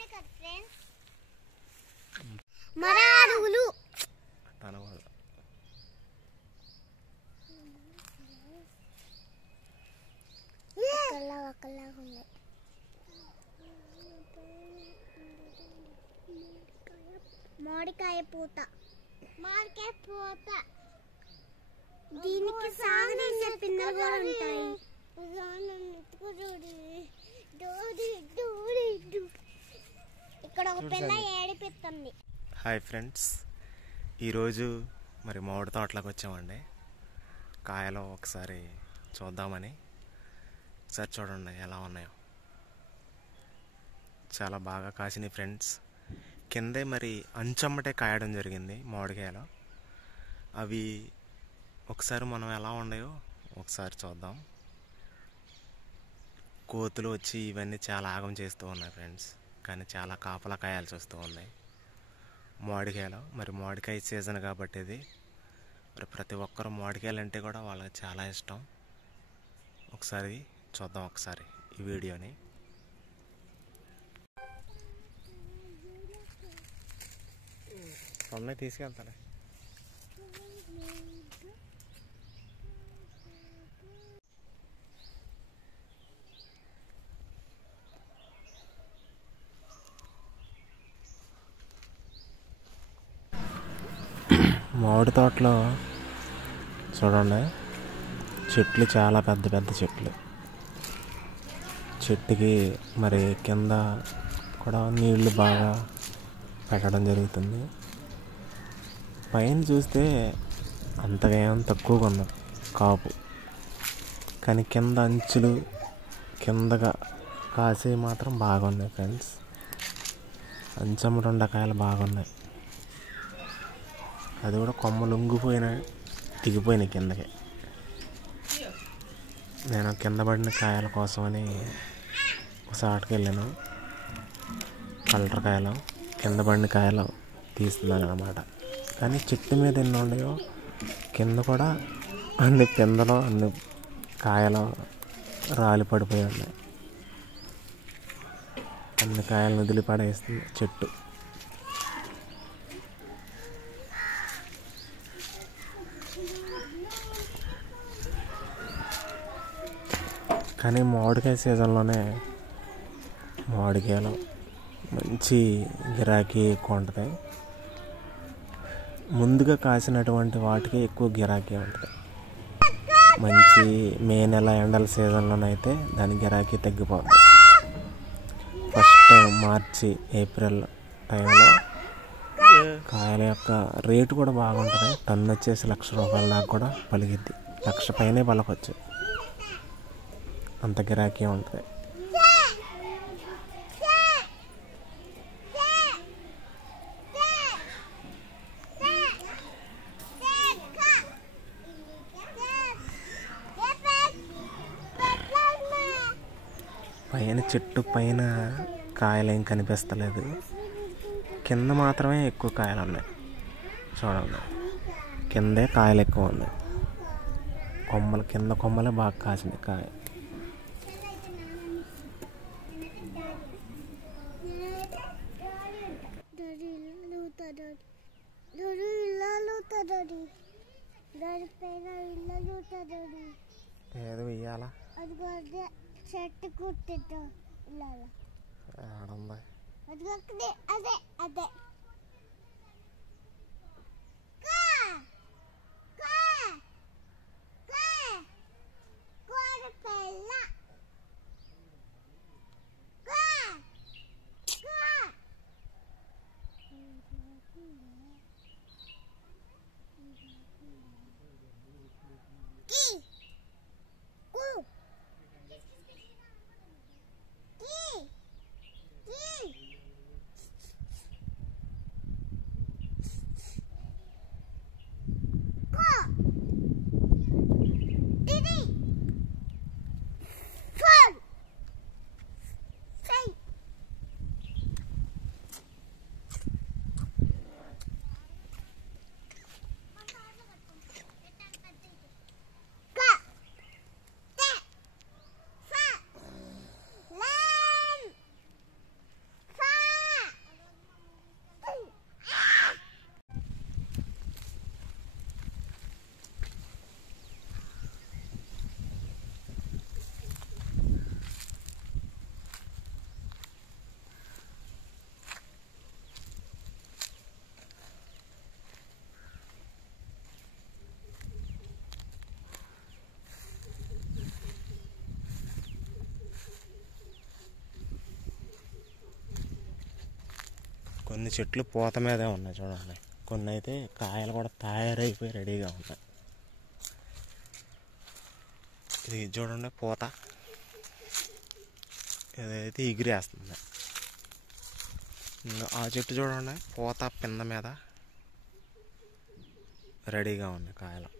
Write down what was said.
అవునే కదా ఫ్రెండ్స్ మరాడుగులు తనవాళ్ళు ఒకలాగా ఉంది. మామిడికాయ పూత దీనికి సాగదీసే పిన్నలు కూడా ఉంటాయి. ఇక్కడ ఒక పిల్ల ఏడిపిస్తుంది. హాయ్ ఫ్రెండ్స్, ఈరోజు మరి మామిడి తోటలోకి వచ్చామండి. కాయలు ఒకసారి చూద్దామని. ఒకసారి చూడండి ఎలా ఉన్నాయో. చాలా బాగా కాసినాయి ఫ్రెండ్స్. కిందే మరి అంచమ్మటే కాయడం జరిగింది మామిడికాయలు. అవి ఒకసారి మనం ఎలా ఉన్నాయో ఒకసారి చూద్దాం. కోతులు వచ్చి ఇవన్నీ చాలా ఆగం చేస్తూ ఉన్నాయి ఫ్రెండ్స్. కానీ చాలా కాపలా కాయాల్సి వస్తూ ఉన్నాయి మామిడికాయలు. మరి మామిడికాయ సీజన్ కాబట్టి ఇది మరి ప్రతి ఒక్కరు మామిడికాయలు అంటే కూడా వాళ్ళకి చాలా ఇష్టం. ఒకసారి చూద్దాం ఒకసారి ఈ వీడియోని. ఉన్నాయి తీసుకెళ్తానే. మామిడి తోటలో చూడండి, చెట్లు చాలా పెద్ద పెద్ద చెట్లు. చెట్టుకి మరి కింద కూడా నీళ్లు బాగా పెట్టడం జరుగుతుంది. పైన చూస్తే అంతగా ఏం తక్కువగా ఉంది కాపు, కానీ కింద అంచులు కిందగా కాసే మాత్రం బాగున్నాయి ఫ్రెండ్స్. అంచమ్మ దొండకాయలు బాగున్నాయి. అది కూడా కొమ్మలు ఉంగిపోయినాయి, దిగిపోయినాయి కిందకి. నేను కింద పడిన కాయల కోసమని ఒకసారికి వెళ్ళాను. కలర్ కాయలు కింద పడిన కాయలు తీస్తున్నాను అన్నమాట. కానీ చెట్టు మీద ఎన్ని ఉన్నాయో కింద కూడా అన్ని కిందలో అన్ని కాయలు రాలి పడిపోయి ఉన్నాయి. అన్ని కాయలను వదిలిపడేస్తుంది చెట్టు. కానీ మామిడికాయ సీజన్లోనే మామిడికాయలు మంచి గిరాకీ ఎక్కువ ఉంటుంది. ముందుగా కాసినటువంటి వాటికి ఎక్కువ గిరాకీ ఉంటుంది. మంచి మే నెల ఎండల సీజన్లోనైతే దాని గిరాకీ తగ్గిపోతుంది. ఫస్ట్ టైం మార్చి ఏప్రిల్ టైంలో కాయల యొక్క రేటు కూడా బాగుంటుంది. టన్ను వచ్చేసి 1,00,000 రూపాయల దాకా కూడా పలిగిద్ది. 1,00,000 పైనే పలకొచ్చు, అంత గిరాకీ ఉంటుంది. పైన చెట్టు పైన కాయలు ఏం కనిపిస్తలేదు, కింద మాత్రమే ఎక్కువ కాయలు ఉన్నాయి. చూడండి, కిందే కాయలు ఎక్కువ ఉన్నాయి. కొమ్మలు కింద కొమ్మలే బాగా కాసినాయి కాయ. ఏదో వెయ్యాలా చెట్టు కుట్టిద్దాం అదే అదే కొన్ని చెట్లు పూత మీదే ఉన్నాయి చూడండి, కొన్ని అయితే కాయలు కూడా తయారైపోయి రెడీగా ఉన్నాయి. ఇది చూడండి పూత, ఇదైతే ఎగిరేస్తుంది. ఆ చెట్టు చూడండి పూత పింద మీద రెడీగా ఉంది కాయలు.